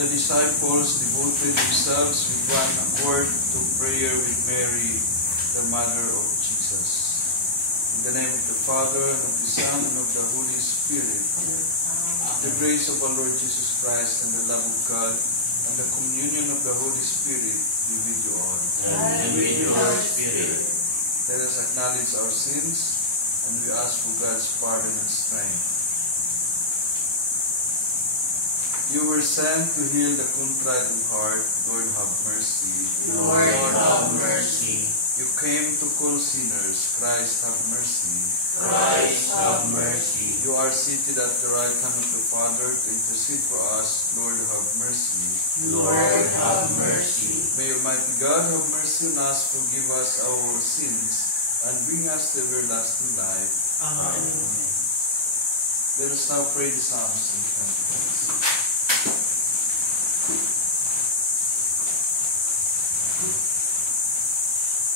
The disciples devoted themselves with one accord to prayer with Mary, the mother of Jesus. In the name of the Father, and of the Son, and of the Holy Spirit. The grace of our Lord Jesus Christ, and the love of God, and the communion of the Holy Spirit be with you all. And with your spirit. Let us acknowledge our sins, and we ask for God's pardon and strength. You were sent to heal the contrite of heart. Lord, have mercy. Lord, have mercy. You came to call sinners. Christ, have mercy. Christ, have mercy. You are seated at the right hand of the Father to intercede for us. Lord, have mercy. Lord, have mercy. May Almighty God have mercy on us, forgive us our sins, and bring us to everlasting life. Amen. Let us now pray the Psalms and Canticles.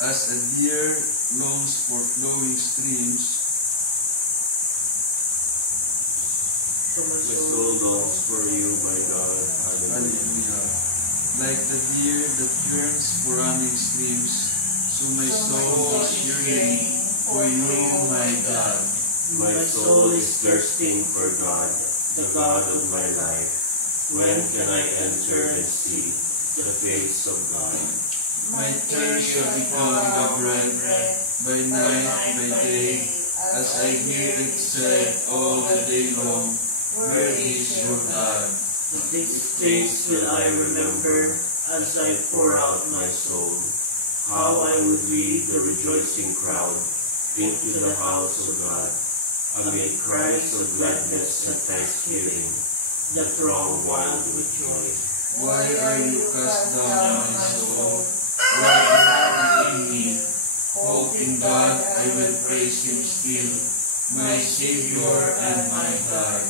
As a deer longs for flowing streams, My soul longs for you, my God. Hallelujah. hallelujah. Like the deer that yearns for running streams, so my soul is yearning for you, my God. My soul is thirsting for God, the God of my life. When can I enter and see the face of God? My thirst shall become the bread, by night, by day, as I hear it said all the day long, where is your God? These things will I remember as I pour out my soul. How I would lead the rejoicing crowd into the house of God, amid cries of gladness and thanksgiving, the throng wild with joy. Why are you cast down, my soul? Why are you in me? Hope in God, I will praise Him still, my Savior and my God.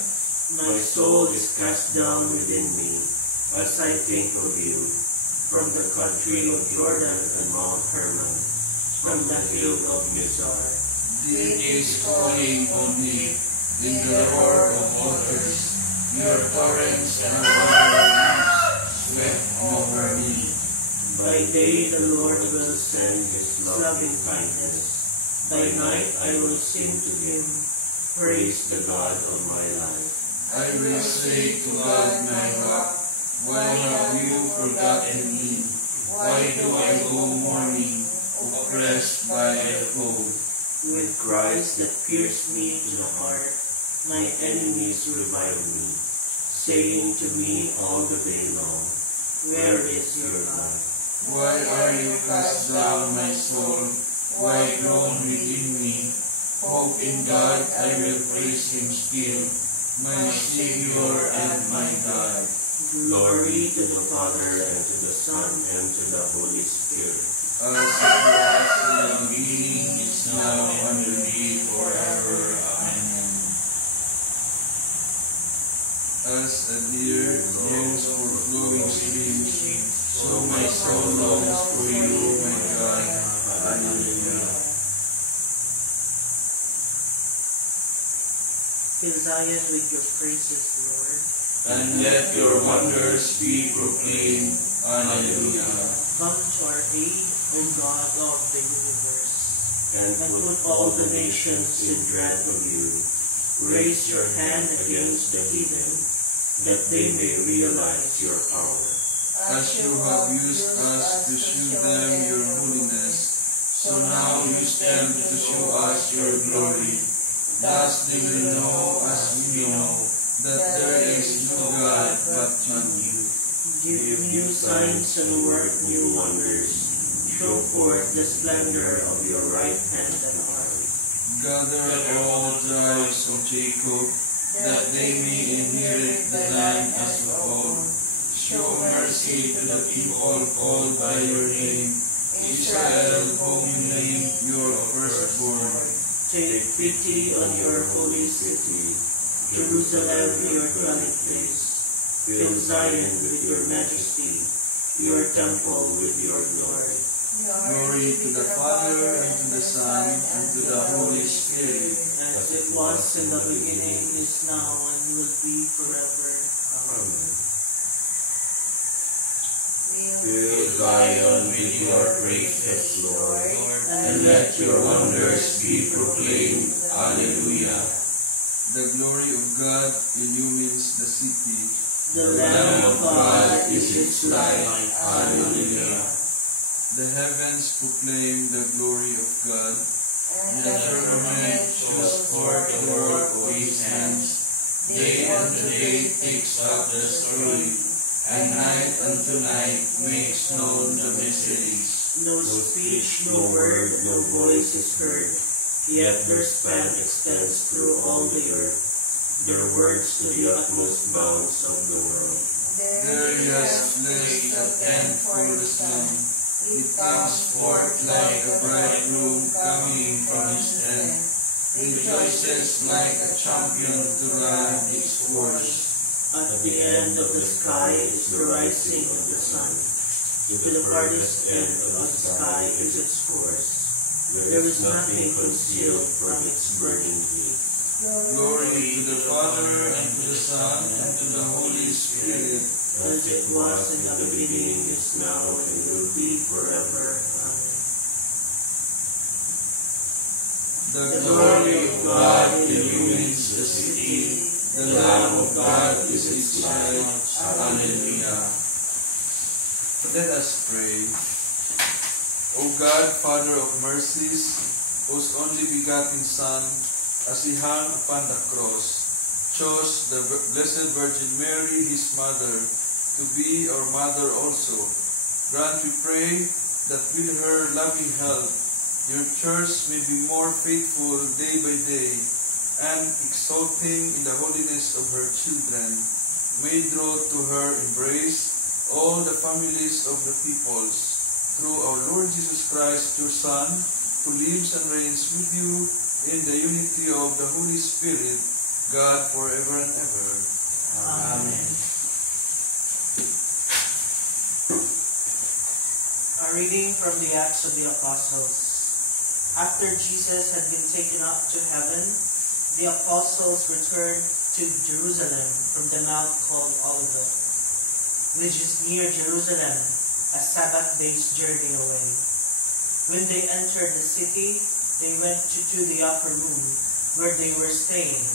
My soul is cast down within me as I think of you, from the country of Jordan and Mount Hermon, from the hill of Mizar. It is calling on me in the roar of waters. Your torrents and waters swept over me. By day the Lord will send His loving kindness. By night I will sing to Him, praise the God of my life. I will say to God, my rock, why have you forgotten me? Why do I go mourning, oppressed by a foe? With cries that pierce me to the heart, my enemies revile me, saying to me all the day long, where is your God? Why are you cast down, my soul? Why groan within me? Hope in God, I will praise Him still, my Savior and my God. Glory to the Father, and to the Son, and to the Holy Spirit. As it was in the beginning, is now, and will be forever. Amen. As a deer longs for flowing streams, so my soul longs for you, my God. Hallelujah. Fill Zion with your praises, Lord. And let your wonders be proclaimed. Hallelujah. Come to our aid, O God of the universe, And put all the nations in dread of you. Raise your hand against the heathen, that they may realize your power. As you have used us to shew them your holiness, so now use them to show us your glory. Thus they will know, as we know, that there is no God but you. Give new signs and work new wonders. Show forth the splendor of your right hand and arm. Gather all the tribes of Jacob, that they may inherit the land as of old. Show mercy to the people called by your name, Israel, whom you named your firstborn. Take pity on your holy city, Jerusalem, your dwelling place. Fill Zion with your majesty, your temple with your glory. Glory to the Father, and to the Son, and to the Holy Spirit. As it was in the beginning, is now, and will be forever. Amen. Fill Zion with your praises, Lord, and let your wonders be proclaimed. Alleluia. The glory of God illumines the city. The Lamb of God is its light. Alleluia. The heavens proclaim the glory of God, and the firmament shows forth the work of his hands. Day unto day takes up the story, and night unto night makes known the mysteries. No speech, no word, no voice is heard, yet their span extends through all the earth, their words to the utmost bounds of the world. There he has placed a tent for the sun. It comes forth like a bridegroom coming from his tent. Rejoices like a champion to run its course. At the end of the sky is the rising of the sun. To the farthest end of the sky is its course. There is nothing concealed from its burning heat. Glory to the Father, and to the Son, and to the Holy Spirit. As it was in the beginning, is now, and will be forever. Amen. The glory of God illumines the city. The Lamb of God is its light. Alleluia. Let us pray. O God, Father of mercies, whose only begotten Son, as he hung upon the cross, chose the Blessed Virgin Mary, his mother, to be our mother also. Grant, we pray, that with her loving help, your church may be more faithful day by day, and exulting in the holiness of her children, may draw to her embrace all the families of the peoples, through our Lord Jesus Christ, your Son, who lives and reigns with you in the unity of the Holy Spirit, God, forever and ever. Amen. A reading from the Acts of the Apostles. After Jesus had been taken up to heaven, the apostles returned to Jerusalem from the mount called Olivet, which is near Jerusalem, a Sabbath day's journey away. When they entered the city, they went to the upper room where they were staying.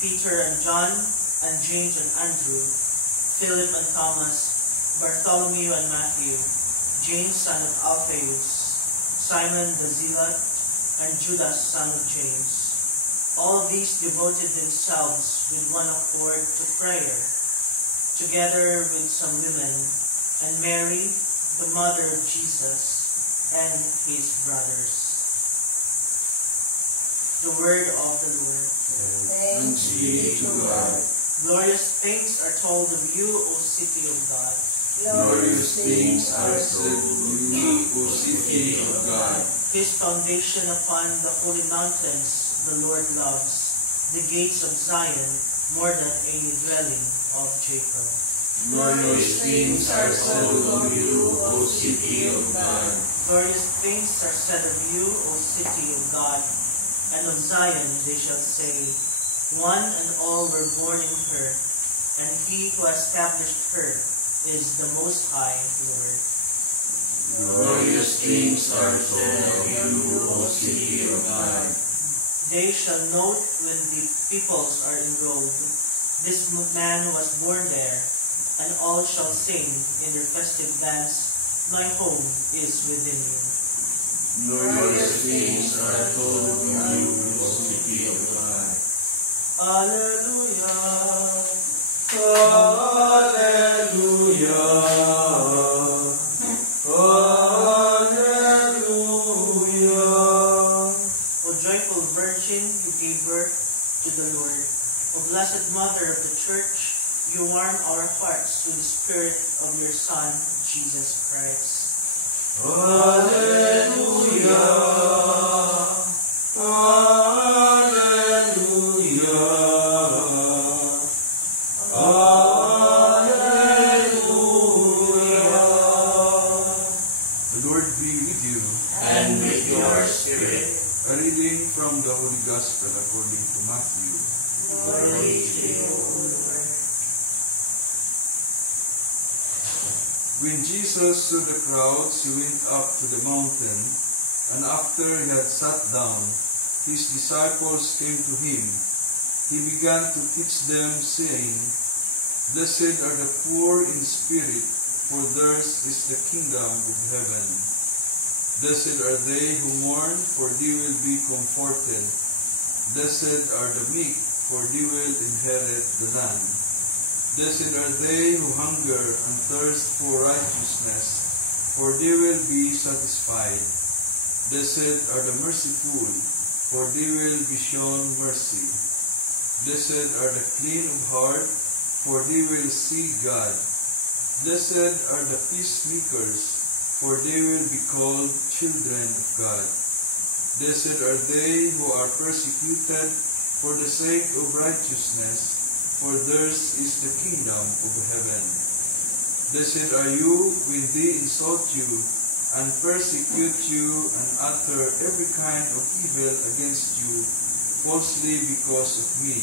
Peter and John, and James and Andrew, Philip and Thomas, Bartholomew and Matthew, James son of Alphaeus, Simon the Zealot, and Judas son of James. All of these devoted themselves with one accord to prayer, together with some women, and Mary, the mother of Jesus, and his brothers. The word of the Lord. Thanks be to God. Glorious things are told of you, O city of God. Glorious things are said of you, O city of God. His foundation upon the holy mountains the Lord loves, the gates of Zion more than any dwelling of Jacob. Glorious things are said of you, O city of God. Glorious things are said of you, O city of God, and of Zion they shall say, one and all were born in her, and he who established her is the Most High Lord. Glorious things are told of you, O city of God. They shall note when the peoples are enrolled, this man was born there, and all shall sing in their festive dance, my home is within you. Glorious things are told of you, O city of God. Alleluia. Alleluia. Blessed Mother of the Church, you warm our hearts with the Spirit of your Son, Jesus Christ. Alleluia. Alleluia. Alleluia. The Lord be with you. And with your spirit. A reading from the Holy Gospel according to Matthew. Glory to you, O Lord. When Jesus saw the crowds, he went up to the mountain, and after he had sat down, his disciples came to him. He began to teach them, saying, Blessed are the poor in spirit, for theirs is the kingdom of heaven. Blessed are they who mourn, for they will be comforted. Blessed are the meek, for they will inherit the land. Blessed are they who hunger and thirst for righteousness, for they will be satisfied. Blessed are the merciful, for they will be shown mercy. Blessed are the clean of heart, for they will see God. Blessed are the peacemakers, for they will be called children of God. Blessed are they who are persecuted for the sake of righteousness, for theirs is the kingdom of heaven. Blessed are you when they insult you, and persecute you, and utter every kind of evil against you, falsely because of me.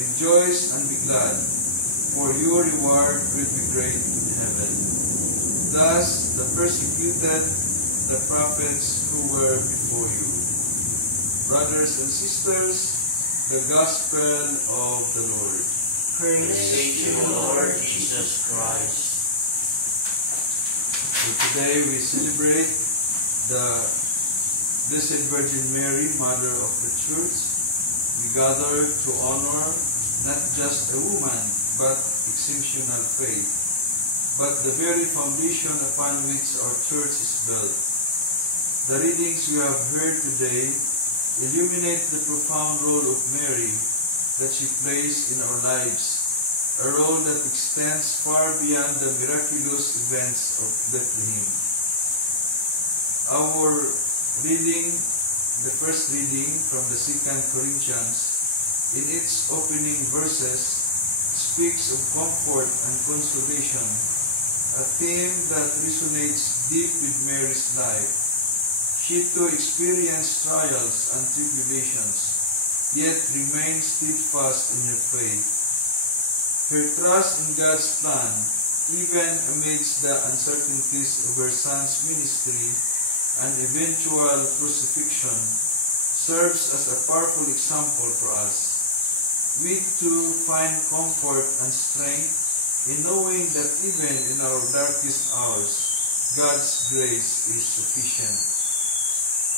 Rejoice and be glad, for your reward will be great in heaven. Thus the persecuted the prophets who were before you. Brothers and sisters, the Gospel of the Lord. Praise to you, Lord Jesus Christ. So today we celebrate the Blessed Virgin Mary, Mother of the Church. We gather to honor not just a woman, but exceptional faith, but the very foundation upon which our church is built. The readings we have heard today illuminate the profound role of Mary that she plays in our lives, a role that extends far beyond the miraculous events of Bethlehem. Our reading, the first reading from the 2nd Corinthians, in its opening verses, speaks of comfort and consolation, a theme that resonates deep with Mary's life. She too experienced trials and tribulations, yet remained steadfast in her faith. Her trust in God's plan, even amidst the uncertainties of her son's ministry and eventual crucifixion, serves as a powerful example for us. We too find comfort and strength in knowing that even in our darkest hours, God's grace is sufficient.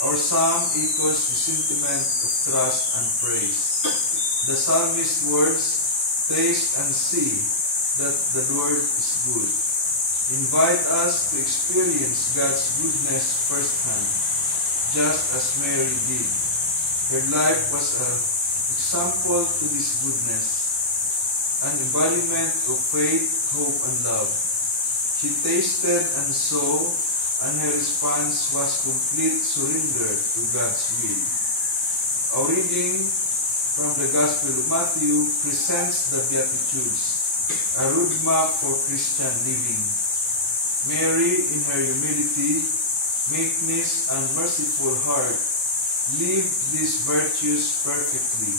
Our psalm echoes the sentiment of trust and praise. The psalmist's words, "Taste and see that the Lord is good," invite us to experience God's goodness firsthand, just as Mary did. Her life was an example to this goodness, an embodiment of faith, hope, and love. She tasted and saw, and her response was complete surrender to God's will. Our reading from the Gospel of Matthew presents the Beatitudes, a roadmap for Christian living. Mary, in her humility, meekness, and merciful heart, lived these virtues perfectly.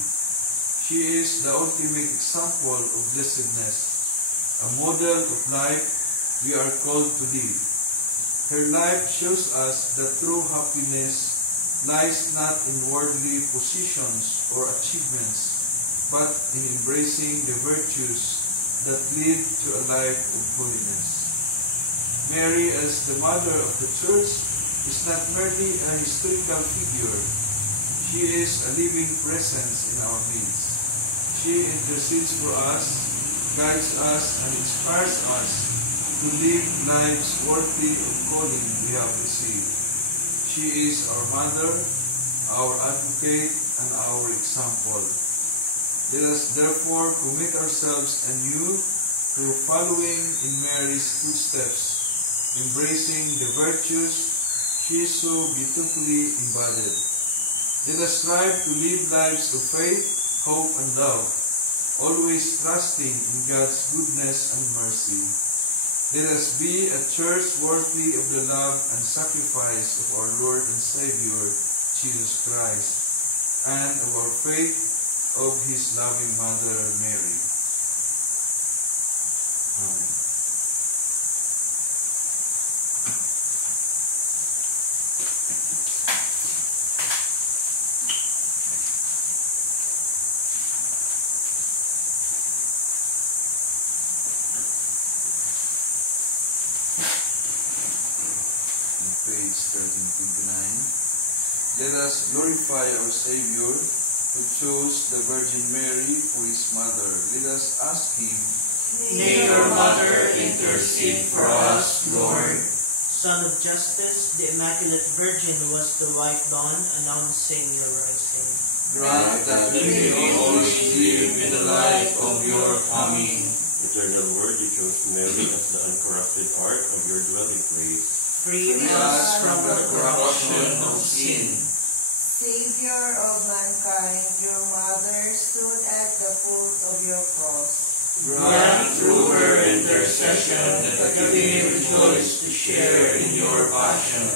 She is the ultimate example of blessedness, a model of life we are called to live. Her life shows us that true happiness lies not in worldly positions or achievements, but in embracing the virtues that lead to a life of holiness. Mary, as the mother of the Church, is not merely a historical figure. She is a living presence in our midst. She intercedes for us, guides us, and inspires us to live lives worthy of calling we have received. She is our mother, our advocate, and our example. Let us therefore commit ourselves anew to following in Mary's footsteps, embracing the virtues she so beautifully embodied. Let us strive to live lives of faith, hope, and love, always trusting in God's goodness and mercy. Let us be a church worthy of the love and sacrifice of our Lord and Savior, Jesus Christ, and of our faith of His loving Mother, Mary. Amen. page 1329. Let us glorify our Savior, who chose the Virgin Mary for his mother. Let us ask him, May your mother intercede for us, Lord. Son of Justice, the Immaculate Virgin was the white dawn announcing your rising. grant that we may always live in the light of your coming. Eternal Word, you chose Mary as the uncorrupted heart of your dwelling place. Free us from the corruption of sin. Savior of mankind, your mother stood at the foot of your cross. Grant through her intercession that we may rejoice to share in your passion.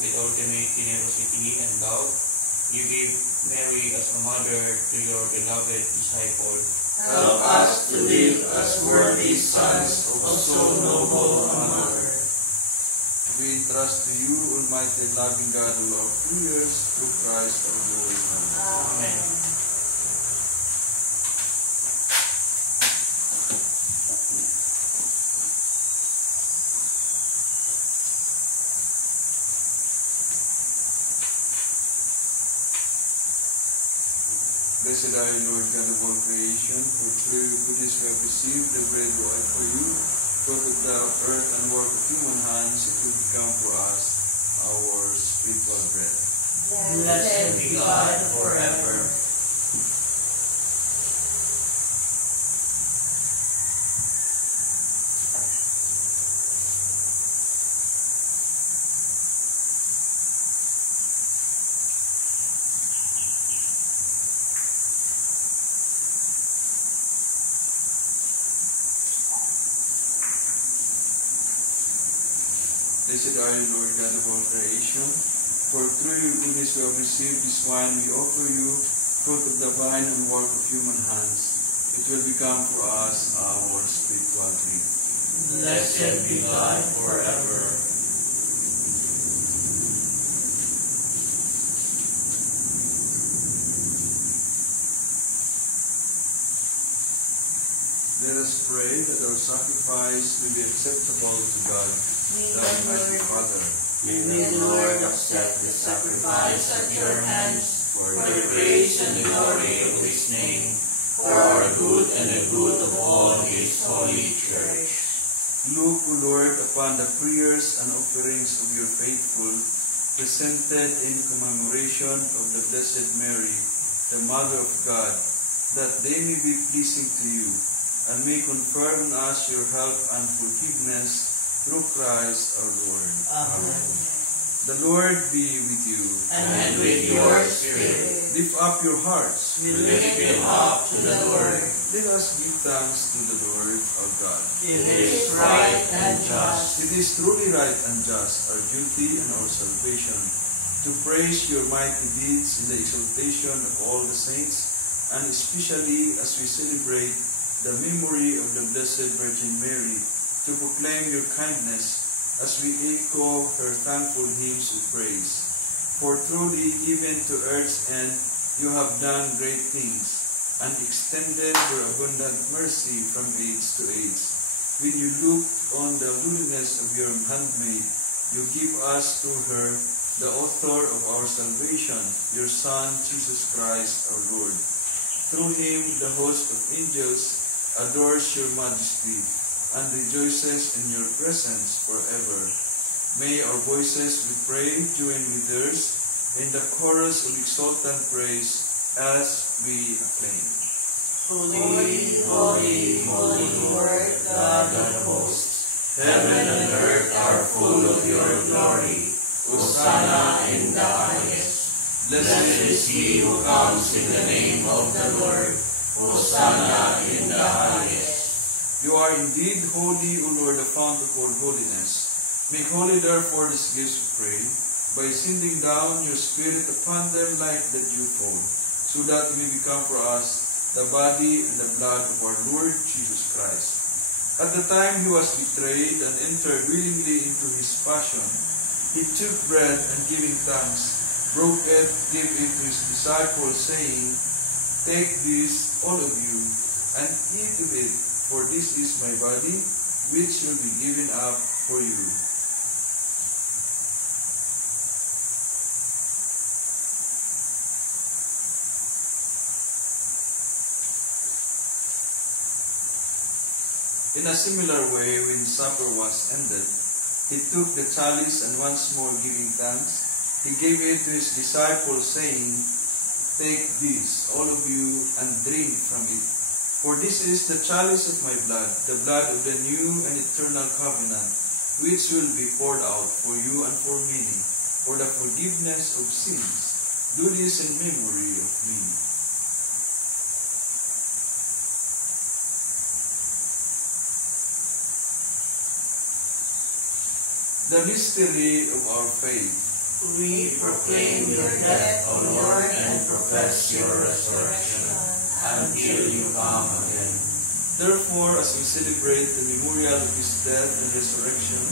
With ultimate generosity and love, you give Mary as a mother to your beloved disciple. Help us to live as worthy sons of so noble a mother. We entrust to you, Almighty and loving God, all our prayers through Christ our Lord. Amen. Blessed are you, Lord God of all creation, for through your goodness we have received the bread we offer you, fruit of the earth and work of human hands, it will become for us our spiritual bread. Blessed be God forever. Blessed are you, Lord God of all creation, for through your goodness we have received this wine we offer you, fruit of the vine and work of human hands. It will become for us our spiritual drink. Blessed be God forever. Let us pray that our sacrifice may be acceptable to God, the Almighty Father. May the Lord accept the sacrifice at your hands for the praise and the glory of his name, for our good and the good of all his holy church. Look, O Lord, upon the prayers and offerings of your faithful, presented in commemoration of the Blessed Mary, the Mother of God, that they may be pleasing to you, and may confer on us your help and forgiveness through Christ our Lord. Amen. The Lord be with you. And with your spirit, Lift up your hearts. We lift him up to the Lord. Let us give thanks to the Lord our God. It It is right and just. It is truly right and just, our duty and our salvation, to praise your mighty deeds in the exaltation of all the saints, and especially as we celebrate the memory of the Blessed Virgin Mary, to proclaim your kindness as we echo her thankful hymns of praise. For truly, even to earth's end, you have done great things, and extended your abundant mercy from age to age. When you looked on the lowliness of your handmaid, you give us through her the author of our salvation, your Son, Jesus Christ our Lord. Through him, the host of angels adores your majesty, and rejoices in your presence forever. May our voices, we pray, join with theirs in the chorus of exultant praise as we acclaim. Holy, Holy, holy Lord God of hosts, Heaven and earth are full of your glory. Hosanna in the highest. Blessed is he who comes in the name of the Lord. Hosanna in the highest. You are indeed holy, O Lord, the fount of all holiness. Make holy, therefore, these gifts, we pray, by sending down your Spirit upon them like the dewfall, so that they may become for us the body and the blood of our Lord Jesus Christ. At the time he was betrayed and entered willingly into his passion, he took bread and giving thanks, broke it, gave it to his disciples, saying, Take this, all of you, and eat of it, for this is my body, which will be given up for you. In a similar way, when supper was ended, he took the chalice and once more giving thanks, he gave it to his disciples, saying, "Take this, all of you, and drink from it. For this is the chalice of my blood, the blood of the new and eternal covenant, which will be poured out for you and for many, for the forgiveness of sins. Do this in memory of me." The mystery of our faith. We proclaim your death, O Lord, and profess your resurrection until you come again. Therefore, as we celebrate the memorial of his death and resurrection,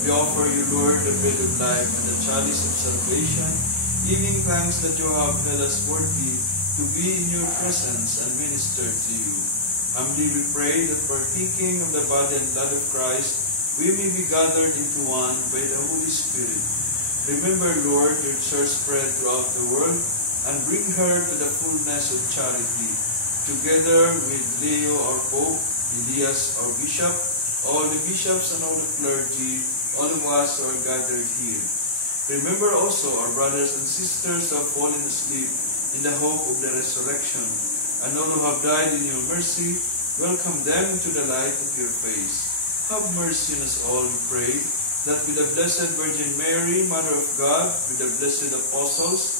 we offer you, Lord, the bread of life and the chalice of salvation, giving thanks that you have held us worthy to be in your presence and minister to you. Humbly we pray that partaking of the body and blood of Christ, we may be gathered into one by the Holy Spirit. Remember, Lord, your church spread throughout the world, and bring her to the fullness of charity, together with Leo our Pope, Elias our Bishop, all the bishops and all the clergy, all of us who are gathered here. Remember also our brothers and sisters who have fallen asleep in the hope of the resurrection, and all who have died in your mercy, welcome them into the light of your face. Have mercy on us all, we pray, that with the Blessed Virgin Mary, Mother of God, with the blessed apostles,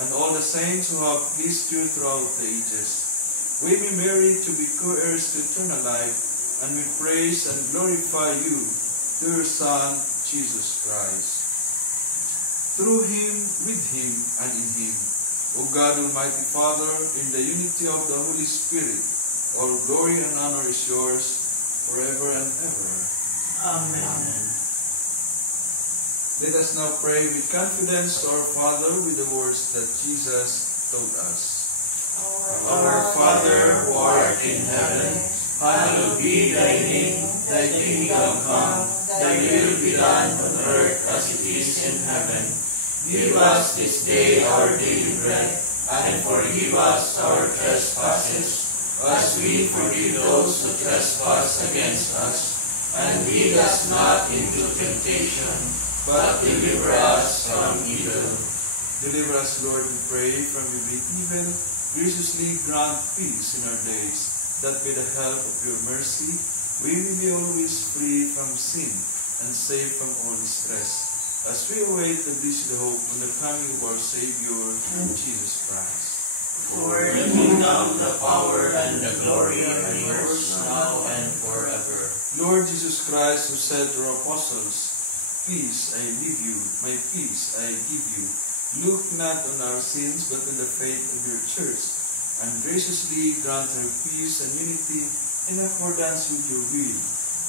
and all the saints who have pleased you throughout the ages, we may merit to be co-heirs to eternal life, and we praise and glorify you through your Son, Jesus Christ. Through him, with him, and in him, O God, Almighty Father, in the unity of the Holy Spirit, all glory and honor is yours, forever and ever. Amen. Let us now pray with confidence to our Father with the words that Jesus taught us. Our Father, who art in heaven, hallowed be thy name. Thy kingdom come, thy will be done on earth as it is in heaven. Give us this day our daily bread, and forgive us our trespasses, as we forgive those who trespass against us. And lead us not into temptation, but deliver us from evil. Deliver us, Lord, we pray, from every evil. Graciously grant peace in our days, that by the help of your mercy, we may be always free from sin and safe from all distress, as we await the blessed hope and the coming of our Savior, Jesus Christ. For the kingdom, the power, and the glory are yours now and forever. Lord Jesus Christ, who said to our apostles, "Peace I leave you, my peace I give you," look not on our sins, but on the faith of your church, and graciously grant her peace and unity in accordance with your will,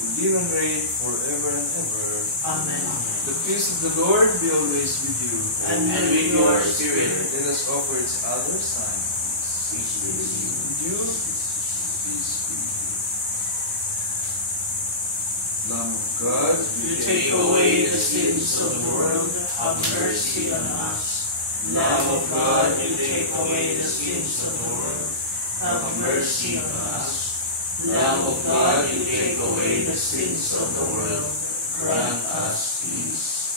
who live and reign forever and ever. Amen. The peace of the Lord be always with you. And with your spirit. Let us offer each other sign. Peace be with you. With you, peace be with you. Lamb of God, You take away the sins of the world, have mercy on us. Lamb of God, you take away the sins of the world, have mercy on us. Lamb of God, you take away the sins of the world, grant us peace.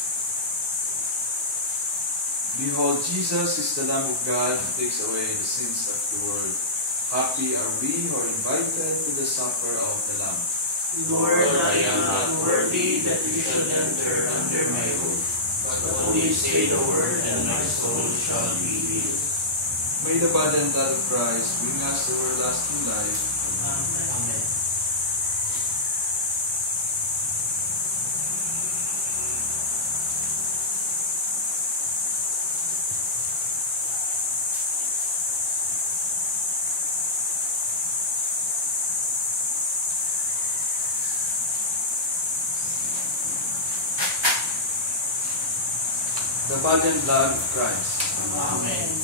behold, Jesus is the Lamb of God who takes away the sins of the world. Happy are we who are invited to the supper of the Lamb. Lord, I am not worthy that you should enter under my roof, but only say the word, and my soul shall be healed. May the body and blood of Christ bring us everlasting life. Amen. The body and blood of Christ. Amen.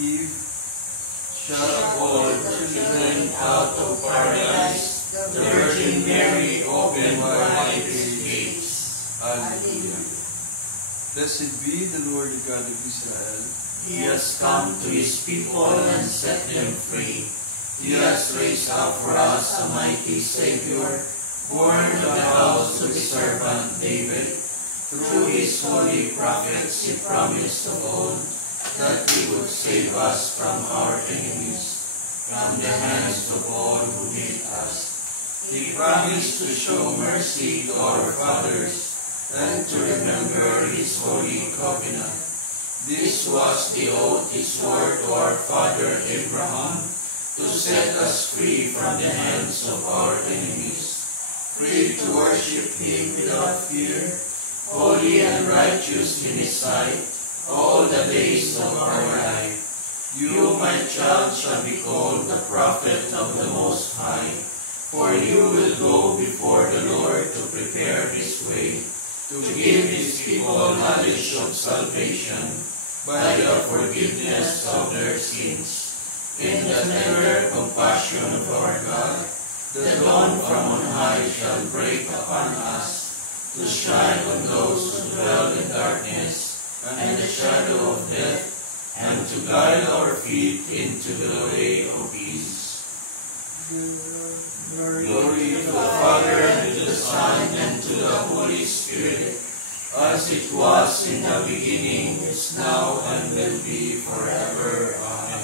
Eve shut all the children out of paradise, the Virgin Mary opened wide his gates. Hallelujah. Blessed be the Lord God of Israel. He has come to his people and set them free. He has raised up for us a mighty Savior, born of the house of his servant David. Through his holy prophets he promised of old that he would save us from our enemies, from the hands of all who hate us. He promised to show mercy to our fathers and to remember his holy covenant. This was the oath he swore to our father Abraham, to set us free from the hands of our enemies, free to worship him without fear, holy and righteous in his sight, all the days of our life. You, my child, shall be called the prophet of the Most High, for you will go before the Lord to prepare his way, to give his people knowledge of salvation by the forgiveness of their sins. In the tender compassion of our God, the dawn from on high shall break upon us, to shine on those who dwell in darkness and the shadow of death, and to guide our feet into the way of peace. Glory to the Father, and to the Son, and to the Holy Spirit, as it was in the beginning, is now, and will be forever. Amen.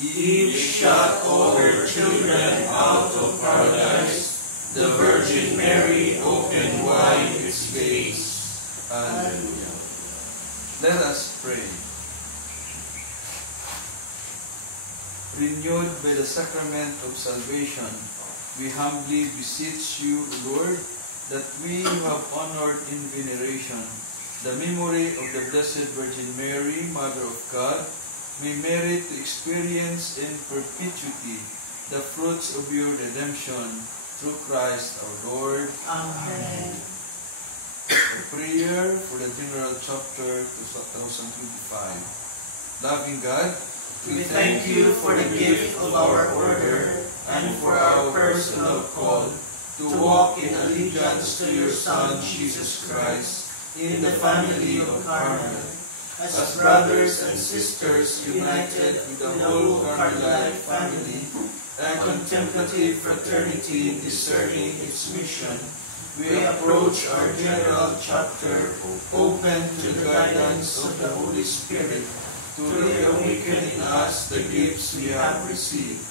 Eve shut all her children out of paradise. The Virgin Mary opened wide its gates. Hallelujah. Let us pray. Renewed by the sacrament of salvation, we humbly beseech you, Lord, that we who have honored in veneration the memory of the Blessed Virgin Mary, Mother of God, may merit to experience in perpetuity the fruits of your redemption through Christ our Lord. Amen. A prayer for the General Chapter 2025. Loving God, We thank you for the gift of our order and for our personal call to walk in allegiance to your Son, Jesus Christ, in the family of Carmel. As brothers and sisters united with the whole Carmelite family and contemplative fraternity discerning its mission, we approach our General Chapter open to the guidance of the Holy Spirit to reawaken in us the gifts we have received.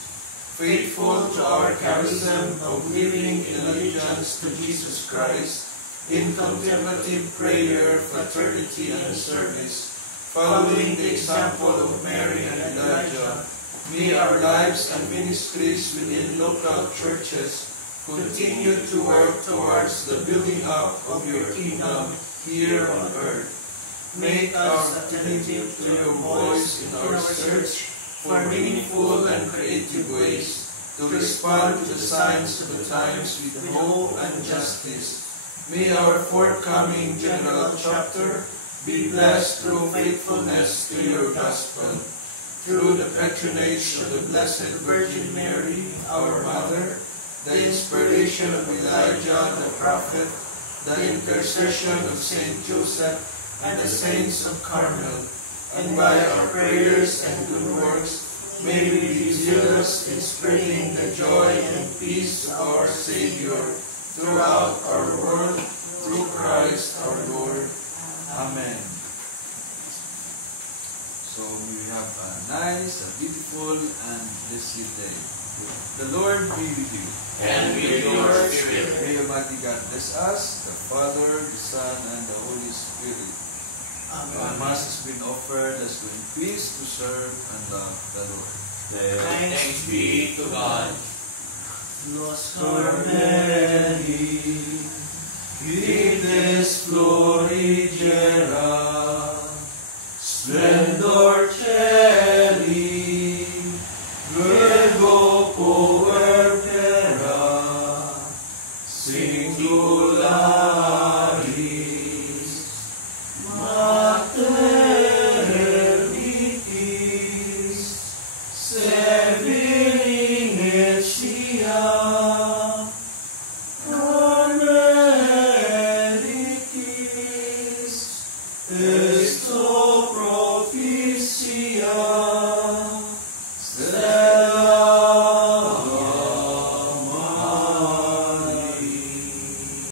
Faithful to our charism of living in allegiance to Jesus Christ, in contemplative prayer, fraternity, and service, following the example of Mary and Elijah, may our lives and ministries within local churches continue to work towards the building up of your kingdom here on earth. Make us attentive to your voice in our search for meaningful and creative ways to respond to the signs of the times with hope and justice. May our forthcoming General Chapter be blessed through faithfulness to your gospel, through the patronage of the Blessed Virgin Mary, our Mother, the inspiration of Elijah the prophet, the intercession of Saint Joseph, and the saints of Carmel, and by our prayers and good works, may we be zealous in spreading the joy and peace of our Savior throughout our world, through Christ our Lord. Amen. So we have a nice, a beautiful, and blessed day. The Lord be with you. And with your spirit. May Almighty God bless us, the Father, the Son, and the Holy Spirit. Our Mass has been offered. Let's go in peace to serve and love the Lord. Thanks be to God. Los Carmeli, Fides Florigera, Splendor Celi, Luego Coerpera, Singularis, Mater His